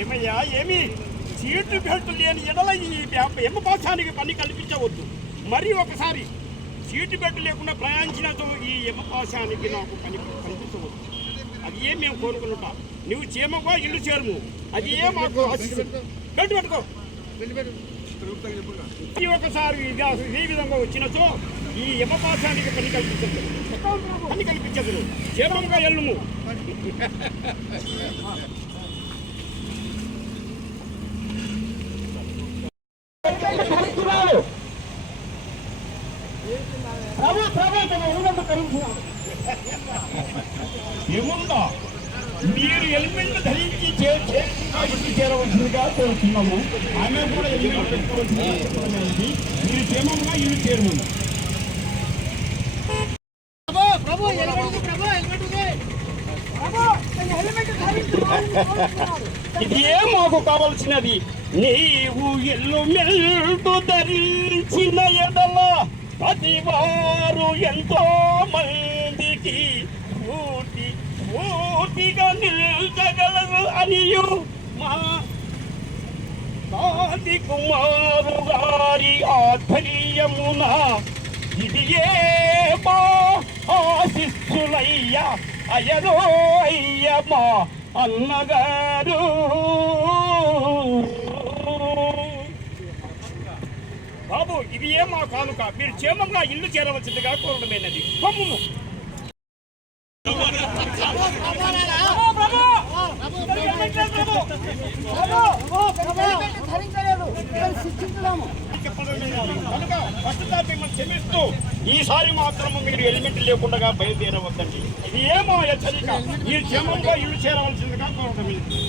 ఏమయ్యా ఏమి seat belt లేని ఎడల ఈ యమపాశానికి పని కల్పించవద్దు. మరి ఒకసారి సీటు బెల్ట్ లేకుండా ప్రయాణించినతో ఈ యమపాశానికి నాకు పని కల్పించవద్దు. అది ఏం మేము కోరుకున్నట్టా నువ్వు చేమకో ఇల్లు చేరుము, అది ఏ మాకు బెల్ట్ పెట్టుకో. ఈ ఒకసారి ఈ విధంగా వచ్చినచో ఈ యమపాశానికి పని కల్పించదు క్షేమంగా ఎల్లుము. ఏముందా మీరు హెల్మెట్ ధరించి చేరవలసిందిగా కోరుతున్నాము. ఆమె కూడా హెల్మెట్ పెట్టుకోవాల్సింది. మీరు క్షేమంగా ఇల్లు చేరమని. ఇది ఏం మాకు కావలసినది? నీవు ఎల్లు మెల్టు ధరించిన ఎడల అది వారు ఎంతో మందికి పూర్తిగా నిల్చగలరు అనియు మా ఆది కుమారు గారి ఆధ్వర్యమున ఇది ఏ మా ఆశిస్సులయ్యా అయ్యనో అయ్యమ్మా అన్నగారు. బాబు ఇది ఏమా కానుక, మీరు క్షేమంగా ఇల్లు చేరవలసిందిగా కోరడమైనది. కొమ్ము క్షమిస్తూ ఈసారి మాత్రము మీరు హెల్మెట్ లేకుండా బయలుదేరవద్దండి. ఇది ఏమో హెచ్చరిక. ఈ క్షేమంగా ఇల్లు చేరవలసిందిగా కోరడమైనది.